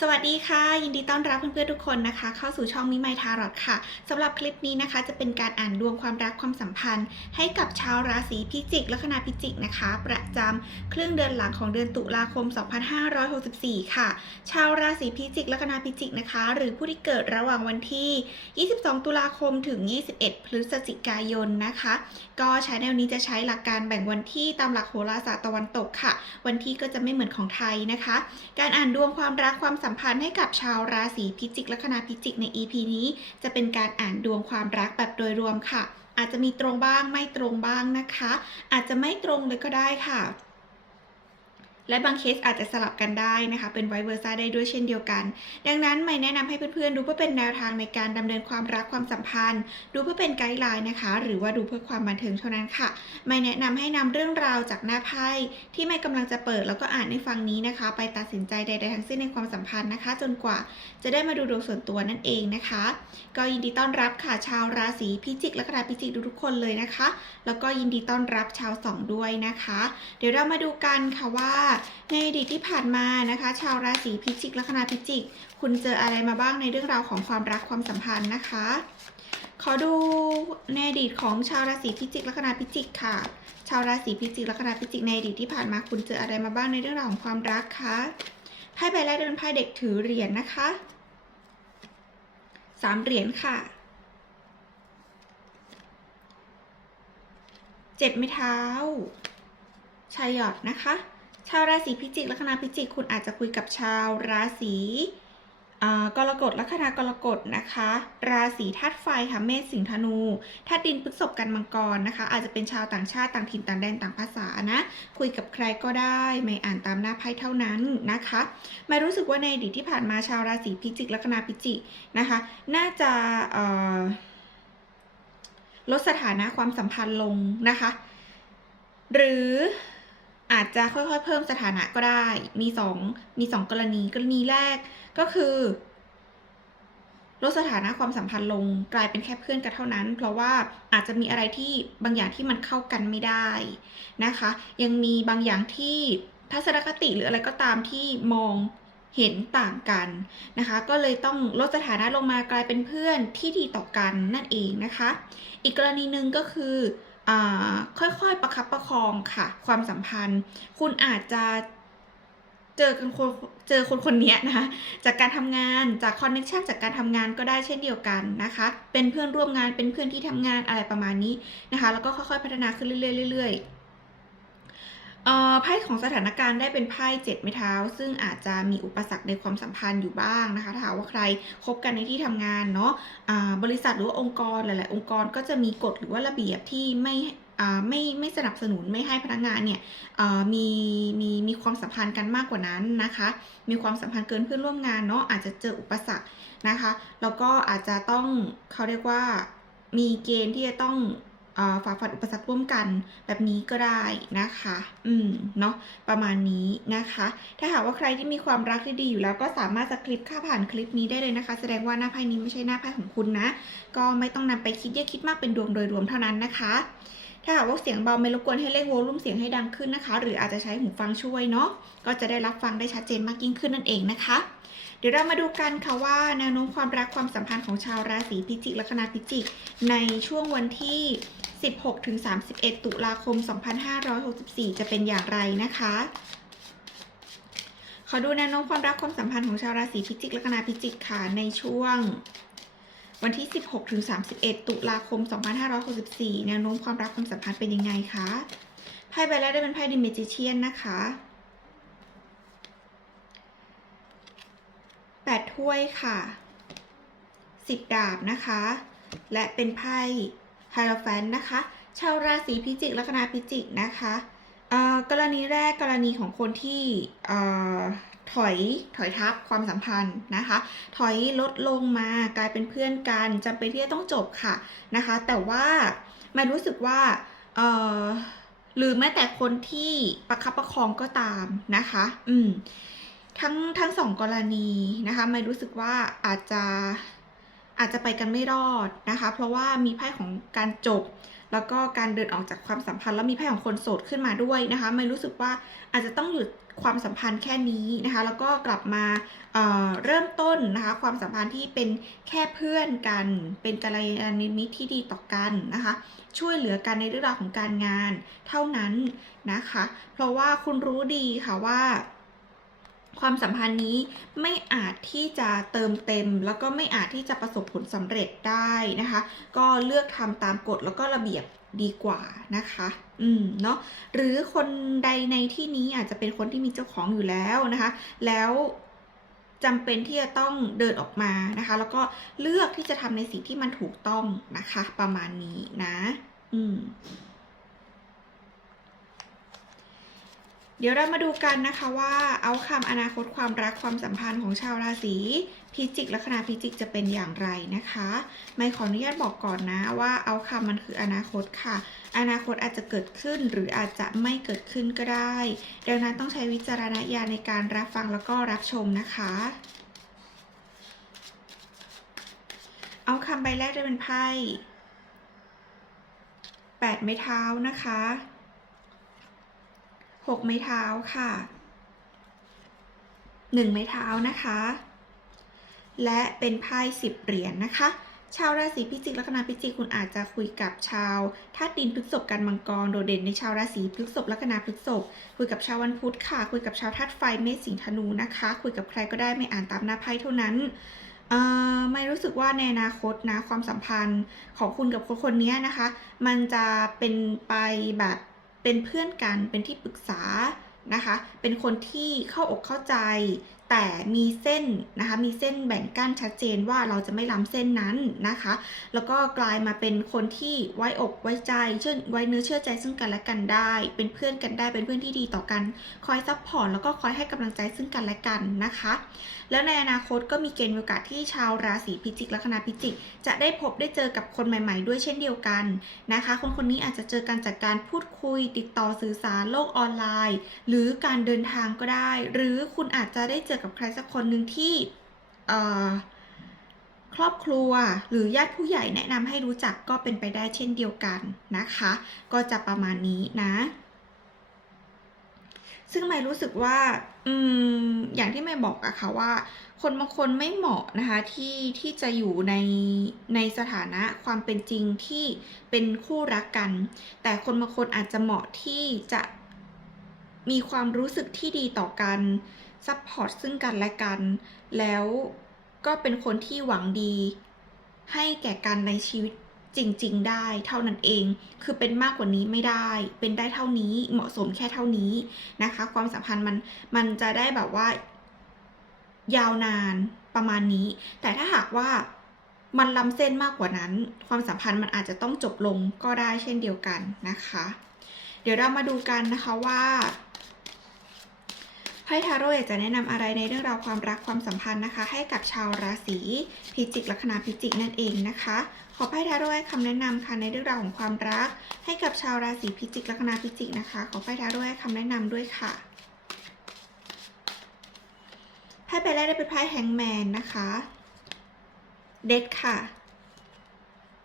สวัสดีค่ะ ยินดีต้อนรับเพื่อนๆทุกคนนะคะ เข้าสู่ช่องมิไมทารอตค่ะสำหรับคลิปนี้นะคะ จะเป็นการอ่านดวงความรักความสัมพันธ์ ให้กับชาวราศีพิจิก ลัคนาพิจิกนะคะ ประจำครึ่งเดือนหลังของเดือนตุลาคม 2564 ค่ะ ชาวราศีพิจิก ลัคนาพิจิกนะคะ หรือผู้ที่เกิดระหว่างวันที่ 22 ตุลาคมถึง 21 พฤศจิกายนนะคะ ก็ใช้แนวนี้จะใช้หลักการแบ่งวันที่ตามหลักโหราศาสตร์ตะวันตกค่ะ วันที่ก็จะไม่เหมือนของไทยนะคะ การอ่านดวงความรักความสัมพันธ์ให้กับชาวราศีพิจิกและคณะพิจิกใน EP นี้ จะเป็นการอ่านดวงความรักแบบโดยรวมค่ะ อาจจะมีตรงบ้างไม่ตรงบ้างนะคะ อาจจะไม่ตรงเลยก็ได้ค่ะ และบางเคสอาจจะสลับกันได้นะคะ เป็นไวเวอร์ซ่าได้ด้วยเช่นเดียวกัน ดังนั้นไม่แนะนำให้เพื่อนๆ ดูเพื่อเป็นแนวทางในการดำเนินความรักความสัมพันธ์ ดูเพื่อเป็นไกด์ไลน์นะคะ หรือว่าดูเพื่อความบันเทิงเท่านั้นค่ะ ไม่แนะนำให้นำเรื่องราวจากหน้าไพ่ที่ไม่กำลังจะเปิดแล้วก็อ่านในฟังนี้นะคะ ไปตัดสินใจใดๆทั้งสิ้นในความสัมพันธ์นะคะ จนกว่าจะได้มาดูดวงส่วนตัวนั่นเองนะคะ ก็ยินดีต้อนรับค่ะชาวราศีพิจิกและคณะพิจิกทุกๆคนเลยนะคะ แล้วก็ยินดีต้อนรับชาวสองด้วยนะคะ เดี๋ยวเรามาดูกันค่ะว่าในอดีตที่ผ่านมานะคะ ชาวราศีพิจิกละคณะพิจิก คุณเจออะไรมาบ้างในเรื่องราวของความรักความสัมพันธ์นะคะ ขอดูในอดีตของชาวราศีพิจิกลัคนาพิจิกค่ะ ชาวราศีพิจิกลัคนาพิจิกในอดีตที่ผ่านมาคุณเจออะไรมาบ้างในเรื่องราวของความรักคะไพ่ใบแรกเป็นไพ่เด็กถือเหรียญนะคะสามเหรียญค่ะเจ็ดไม้เท้าชายหยอดนะคะ ชาวราศีพิจิกลัคนาพิจิกคุณอาจจะคุยกับชาวราศีกรกฎลัคนากรกฎนะคะ ราศีธาตุไฟค่ะเมษสิงห์ธนูธาตุดินพฤษภกันมังกรนะคะ อาจจะเป็นชาวต่างชาติต่างถิ่นต่างแดนต่างภาษานะ คุยกับใครก็ได้ไม่อ่านตามหน้าไพ่เท่านั้นนะคะไม่รู้สึกว่าในอดีตที่ผ่านมาชาวราศีพิจิกลัคนาพิจิกนะคะ น่าจะลดสถานะความสัมพันธ์ลงนะคะ หรือ อาจจะค่อยๆ เพิ่มสถานะก็ได้ มีสองมีสองกรณี กรณีแรกก็คือลดสถานะความสัมพันธ์ลงกลายเป็นแค่เพื่อนกันเท่านั้น เพราะว่าอาจจะมีอะไรที่บางอย่างที่มันเข้ากันไม่ได้นะคะ ยังมีบางอย่างที่ทัศนคติหรืออะไรก็ตามที่มองเห็นต่างกันนะคะ ก็เลยต้องลดสถานะลงมากลายเป็นเพื่อนที่ดีต่อกันนั่นเองนะคะ อีกกรณีหนึ่งก็คือ ค่อยๆประคับประคองค่ะ ความสัมพันธ์ คุณอาจจะเจอกันคนเจอคนคนนี้นะคะจากการทำงานจากคอนเน็ชันจากการทำงานก็ได้เช่นเดียวกันนะคะ เป็นเพื่อนร่วมงานเป็นเพื่อนที่ทำงานอะไรประมาณนี้นะคะ แล้วก็ค่อยๆพัฒนาขึ้นเรื่อยๆเรื่อยๆ เอ่อไพ่ของสถานการณ์ได้เป็นไพ่เจ็ดไม้เท้า ซึ่งอาจจะมีอุปสรรคในความสัมพันธ์อยู่บ้างนะคะถ้าว่าใครคบกันในที่ทำงานเนาะบริษัทหรือว่าองค์กรหลาย ๆ องค์กรก็จะมีกฎหรือว่าระเบียบที่ไม่ไม่ไม่สนับสนุนไม่ให้พนักงานเนี่ยมีมีมีความสัมพันธ์กันมากกว่านั้นนะคะ มีความสัมพันธ์เกินเพื่อนร่วมงานเนาะอาจจะเจออุปสรรคนะคะแล้วก็อาจจะต้องเขาเรียกว่ามีเกณฑ์ที่จะต้อง ฝ่าฟันอุปสรรคร่วมกันแบบนี้ก็ได้นะคะ อืม เนาะประมาณนี้นะคะ ถ้าหากว่าใครที่มีความรักที่ดีอยู่แล้วก็สามารถสคริปค่าผ่านคลิปนี้ได้เลยนะคะ แสดงว่าหน้าไพ่นี้ไม่ใช่หน้าไพ่ของคุณนะ ก็ไม่ต้องนำไปคิดเยอะคิดมากเป็นดวงโดยรวมเท่านั้นนะคะ ถ้าหากว่าเสียงเบาไม่รบกวนให้เร่งโวลูมเสียงให้ดังขึ้นนะคะ หรืออาจจะใช้หูฟังช่วยเนาะก็จะได้รับฟังได้ชัดเจนมากยิ่งขึ้นนั่นเองนะคะ เดี๋ยวเรามาดูกันค่ะว่าแนวโน้มความรักความสัมพันธ์ของชาวราศีพิจิกและคณะพิจิก ในช่วงวันที่ 16ถึง31 ตุลาคม 2564 จะเป็นอย่างไรนะคะขอดูแนวโน้มความรักความสัมพันธ์ของชาวราศีพิจิกและคณะพิจิกค่ะในช่วง วันที่ 16ถึง31 ตุลาคม 2564 แนวโน้มความรักความสัมพันธ์เป็นยังไงคะไพ่ใบแรกได้เป็นไพ่ดิเมจิเชียนนะคะแปดถ้วยค่ะสิบดาบนะคะ และเป็นไพ่ไฮโรแฟนนะคะ ชาวราศีพิจิกละคณะพิจิกนะคะกรณีแรกกรณีของคนที่ ถอยถอยทับความสัมพันธ์นะคะ ถอยลดลงมากลายเป็นเพื่อนกันจำเป็นที่จะต้องจบค่ะนะคะ แต่ว่าไม่รู้สึกว่าเออหรือแม้แต่คนที่ประคับประคองก็ตามนะคะ อืมทั้งทั้งสองกรณีนะคะไม่รู้สึกว่าอาจจะอาจจะไปกันไม่รอดนะคะ เพราะว่ามีไพ่ของการจบ แล้วก็การเดินออกจากความสัมพันธ์แล้วมีไพ่ของคนโสดขึ้นมาด้วยนะคะ ไม่รู้สึกว่าอาจจะต้องหยุด ความสัมพันธ์แค่นี้นะคะ แล้วก็กลับมาเเริ่มต้นนะคะ ความสัมพันธ์ที่เป็นแค่เพื่อนกัน เป็นกัลยาณมิตรที่ดีต่อกันนะคะ ช่วยเหลือกันในเรื่องราวของการงานเท่านั้นนะคะ เพราะว่าคุณรู้ดีค่ะว่าความสัมพันธ์นี้ไม่อาจที่จะเติมเต็ม แล้วก็ไม่อาจที่จะประสบผลสำเร็จได้นะคะ ก็เลือกทำตามกฎแล้วก็ระเบียบ ดีกว่านะคะ อืม เนาะ หรือคนใดในที่นี้อาจจะเป็นคนที่มีเจ้าของอยู่แล้วนะคะ แล้วจำเป็นที่จะต้องเดินออกมานะคะ แล้วก็เลือกที่จะทำในสิ่งที่มันถูกต้องนะคะ ประมาณนี้นะ อืม ดี๋ยวเรามาดูกันนะคะว่าเอาคำอนาคตความรักความสัมพันธ์ของชาวราศีพิจิกลัคนาพิจิกจะเป็นอย่างไรนะคะ ไม่ขออนุญาตบอกก่อนนะว่าเอาคำมันคืออนาคตค่ะ อนาคตอาจจะเกิดขึ้นหรืออาจจะไม่เกิดขึ้นก็ได้ ดังนั้นต้องใช้วิจารณญาณในการรับฟังแล้วก็รับชมนะคะ เอาคำใบแรกจะเป็นไพ่แปดไม้เท้านะคะ หกไม้เท้าค่ะหนึ่งไม้เท้านะคะ และเป็นไพ่สิบเหรียญนะคะ ชาวราศีพิจิกลัคนาพิจิกคุณอาจจะคุยกับชาวธาตุดินพฤษภกันมังกรโดดเด่นในชาวราศีพฤษภลัคนาพฤษภคุยกับชาววันพุธค่ะ คุยกับชาวธาตุไฟเมษสิงห์ธนูนะคะ คุยกับใครก็ได้ไม่อ่านตามหน้าไพ่เท่านั้นไม่รู้สึกว่าในอนาคตนะความสัมพันธ์ของคุณกับคนคนนี้นะคะ มันจะเป็นไปแบบ เป็นเพื่อนกันเป็นที่ปรึกษานะคะ เป็นคนที่เข้าอกเข้าใจ แต่มีเส้นนะคะ มีเส้นแบ่งกั้นชัดเจนว่าเราจะไม่ล้ำเส้นนั้นนะคะ แล้วก็กลายมาเป็นคนที่ไว้อกไว้ใจ เชื่อไว้เนื้อเชื่อใจซึ่งกันและกันได้ เป็นเพื่อนกันได้ เป็นเพื่อนที่ดีต่อกัน คอยซัพพอร์ตแล้วก็คอยให้กำลังใจซึ่งกันและกันนะคะ แล้วในอนาคตก็มีเกณฑ์โอกาสที่ชาวราศีพิจิกลัคนาพิจิก จะได้พบได้เจอกับคนใหม่ๆ ด้วยเช่นเดียวกันนะคะ คนคนนี้อาจจะเจอกันจากการพูดคุย ติดต่อสื่อสารโลกออนไลน์ หรือการเดินทางก็ได้ หรือคุณอาจจะได้เจอกับใครสักคนหนึ่งที่ครอบครัวหรือญาติผู้ใหญ่แนะนำให้รู้จักก็เป็นไปได้เช่นเดียวกันนะคะ ก็จะประมาณนี้นะ ซึ่งไม่รู้สึกว่าอืมอย่างที่ไม่บอกอะค่ะว่า คนบางคนไม่เหมาะนะคะที่ที่จะอยู่ในในสถานะความเป็นจริงที่เป็นคู่รักกัน แต่คนบางคนอาจจะเหมาะที่จะมีความรู้สึกที่ดีต่อกัน ซัพพอร์ตซึ่งกันและกัน แล้วก็เป็นคนที่หวังดี ให้แก่กันในชีวิตจริง ๆ ได้เท่านั้นเอง คือเป็นมากกว่านี้ไม่ได้ เป็นได้เท่านี้เหมาะสมแค่เท่านี้นะคะ ความสัมพันธ์มันมันจะได้แบบว่า ยาวนานประมาณนี้ แต่ถ้าหากว่ามันล้ำเส้นมากกว่านั้น ความสัมพันธ์มันอาจจะต้องจบลงก็ได้เช่นเดียวกันนะคะ เดี๋ยวเรามาดูกันนะคะว่า ไพ่ทาโร่อยากจะแนะนำอะไรในเรื่องราวความรักความสัมพันธ์นะคะ ให้กับชาวราศีพิจิกลัคนาพิจิกนั่นเองนะคะ ขอไพ่ทาโร่ให้คำแนะนำค่ะในเรื่องราวของความรัก ให้กับชาวราศีพิจิกลัคนาพิจิกนะคะ ขอไพ่ทาโร่ให้คำแนะนำด้วยค่ะไพ่ใบแรกได้เป็นไพ่แฮงแมนนะคะเด็ดค่ะ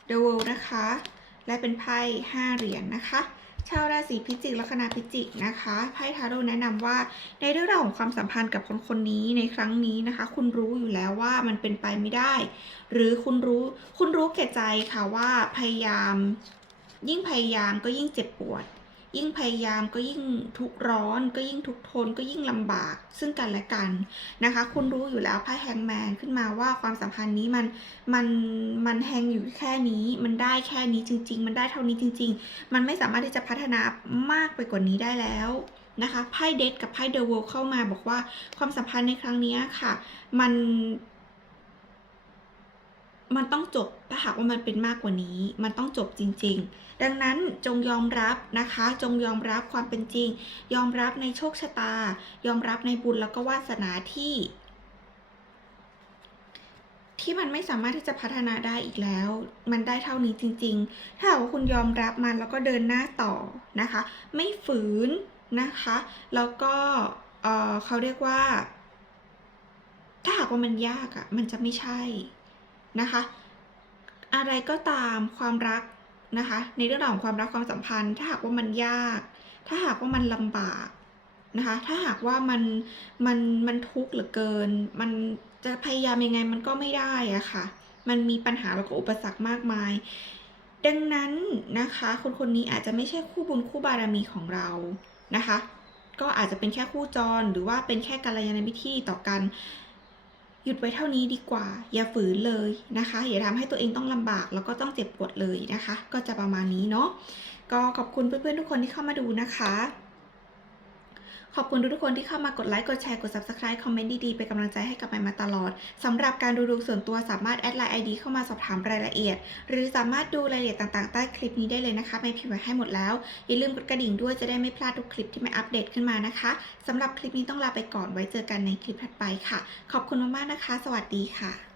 เดวิลนะคะ และเป็นไพ่ห้าเหรียญนะคะ ชาวราศีพิจิกลัคนาพิจิกนะคะไพ่ทาโร่แนะนำว่า ในเรื่องราวของความสัมพันธ์กับคนคนนี้ในครั้งนี้นะคะ คุณรู้อยู่แล้วว่ามันเป็นไปไม่ได้ หรือคุณรู้คุณรู้แก่ใจค่ะว่าพยายาม ยิ่งพยายามก็ยิ่งเจ็บปวด ยิ่งพยายามก็ยิ่งทุกร้อน ก็ยิ่งทุกทนก็ยิ่งลำบากซึ่งกันและกันนะคะ คุณรู้อยู่แล้วไพ่แฮงแมนขึ้นมาว่าความสัมพันธ์นี้มันมันมันแฮงอยู่แค่นี้ มันได้แค่นี้จริง ๆ มันได้เท่านี้จริง ๆ มันไม่สามารถที่จะพัฒนามากไปกว่านี้ได้แล้วนะคะไพ่เดทกับไพ่เดอะเวิลเข้ามาบอกว่าความสัมพันธ์ในครั้งนี้ค่ะ มัน มันต้องจบถ้าหากว่ามันเป็นมากกว่านี้ มันต้องจบจริง ๆ ดังนั้นจงยอมรับนะคะ จงยอมรับความเป็นจริง ยอมรับในโชคชะตา ยอมรับในบุญแล้วก็วาสนาที่ ที่มันไม่สามารถที่จะพัฒนาได้อีกแล้ว มันได้เท่านี้จริง ๆ ถ้าหากว่าคุณยอมรับมันแล้วก็เดินหน้าต่อนะคะ ไม่ฝืนนะคะ แล้วก็เเขาเรียกว่า ถ้าหากว่ามันยากอะ่ะ มันจะไม่ใช่ นะคะ อะไรก็ตามความรักนะคะ ในเรื่องราวของความรักความสัมพันธ์ ถ้าหากว่ามันยาก ถ้าหากว่ามันลำบากนะคะ ถ้าหากว่ามันมันมันทุกข์เหลือเกิน มันจะพยายามยังไงมันก็ไม่ได้อะค่ะ มันมีปัญหาแล้วก็อุปสรรคมากมาย ดังนั้นนะคะ คนคนนี้อาจจะไม่ใช่คู่บุญคู่บารมีของเรานะคะ ก็อาจจะเป็นแค่คู่จรหรือว่าเป็นแค่กัลยาณมิตรที่ต่อกัน ยุดไว้เท่านี้ดีกว่า อย่าฝืนเลยนะคะ อย่าทำให้ตัวเองต้องลำบากแล้วก็ต้องเจ็บปวดเลยนะคะ ก็จะประมาณนี้เนาะก็ขอบคุณเพื่อนๆทุกคนที่เข้ามาดูนะคะ ขอบคุณทุกคนที่เข้ามากดไลค์ กดแชร์ กด subscribe คอมเมนต์ดีๆ เป็นกำลังใจให้กับใหม่มาตลอด สำหรับการดูดวงส่วนตัวสามารถแอดไลน์ ID เข้ามาสอบถามรายละเอียด หรือสามารถดูรายละเอียดต่างๆ ใต้คลิปนี้ได้เลยนะคะไม่พิมพ์ไว้ให้หมดแล้ว อย่าลืมกดกระดิ่งด้วยจะได้ไม่พลาดทุกคลิปที่ไม่อัปเดตขึ้นมานะคะสำหรับคลิปนี้ต้องลาไปก่อนไว้เจอกันในคลิปถัดไปค่ะ ขอบคุณมากๆนะคะ สวัสดีค่ะ